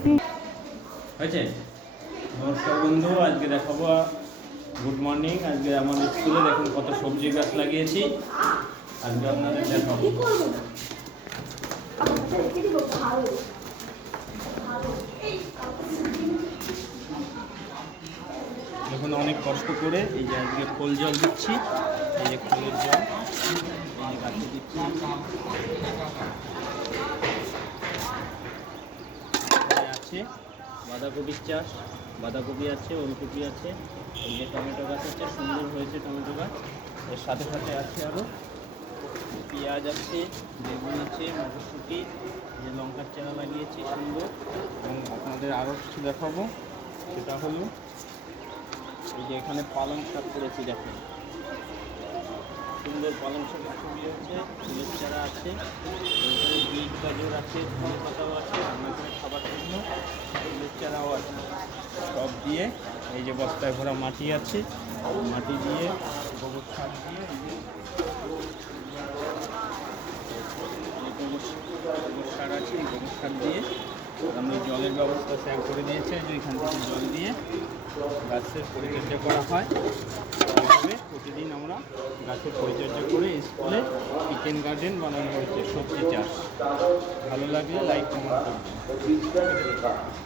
হয়েছে। নমস্কার বন্ধু, আজকে দেখাবো গুড মর্নিং। আজকে আমাদের স্কুলে দেখুন কত সবজি গাছ লাগিয়েছি, আজকে আপনাদের দেখাবো। দেখুন অনেক কষ্ট করে এই যে আজকে খোল জল দিচ্ছি, এই যে খোলের জল এই যে গাছে দিচ্ছি। আছে বাঁধাকপির চাষ, বাঁধাকপি আছে, ওলকপি আছে, এই যে টমেটো গাছ আছে, সুন্দর হয়েছে টমেটো গাছ। এর সাথে সাথে আছে আরও পেঁয়াজ আছে, বেগুন আছে, মটরশুঁটি, যে লঙ্কার চারা লাগিয়েছি সুন্দর। এবং আপনাদের আরও কিছু দেখাবো, সেটা হলো এই যে এখানে পালং শাক করেছি, দেখুন সুন্দর পালং শাকের ছবি আছে, ফুলের চারা আছে, এখানে বিট গাজর আছে, ধনে পাতাও আছে, রান্না করে খাবার জন্য ফুলের চারাও আছে। সব দিয়ে এই যে বস্তায় ভরা মাটি আছে, মাটি দিয়ে গোবর সার দিয়ে গোবর সার আছে, এই গোবর সার দিয়ে আমরা জলের ব্যবস্থা স্যার করে দিয়েছে, যে এখান থেকে জল দিয়ে গাছের পরিচর্যা করা হয়। এইভাবে প্রতিদিন আমরা গাছের পরিচর্যা করে স্কুলে কিচেন গার্ডেন বানানো হয়েছে, সবজি চাষ। ভালো লাগলে লাইক কমেন্ট করবেন।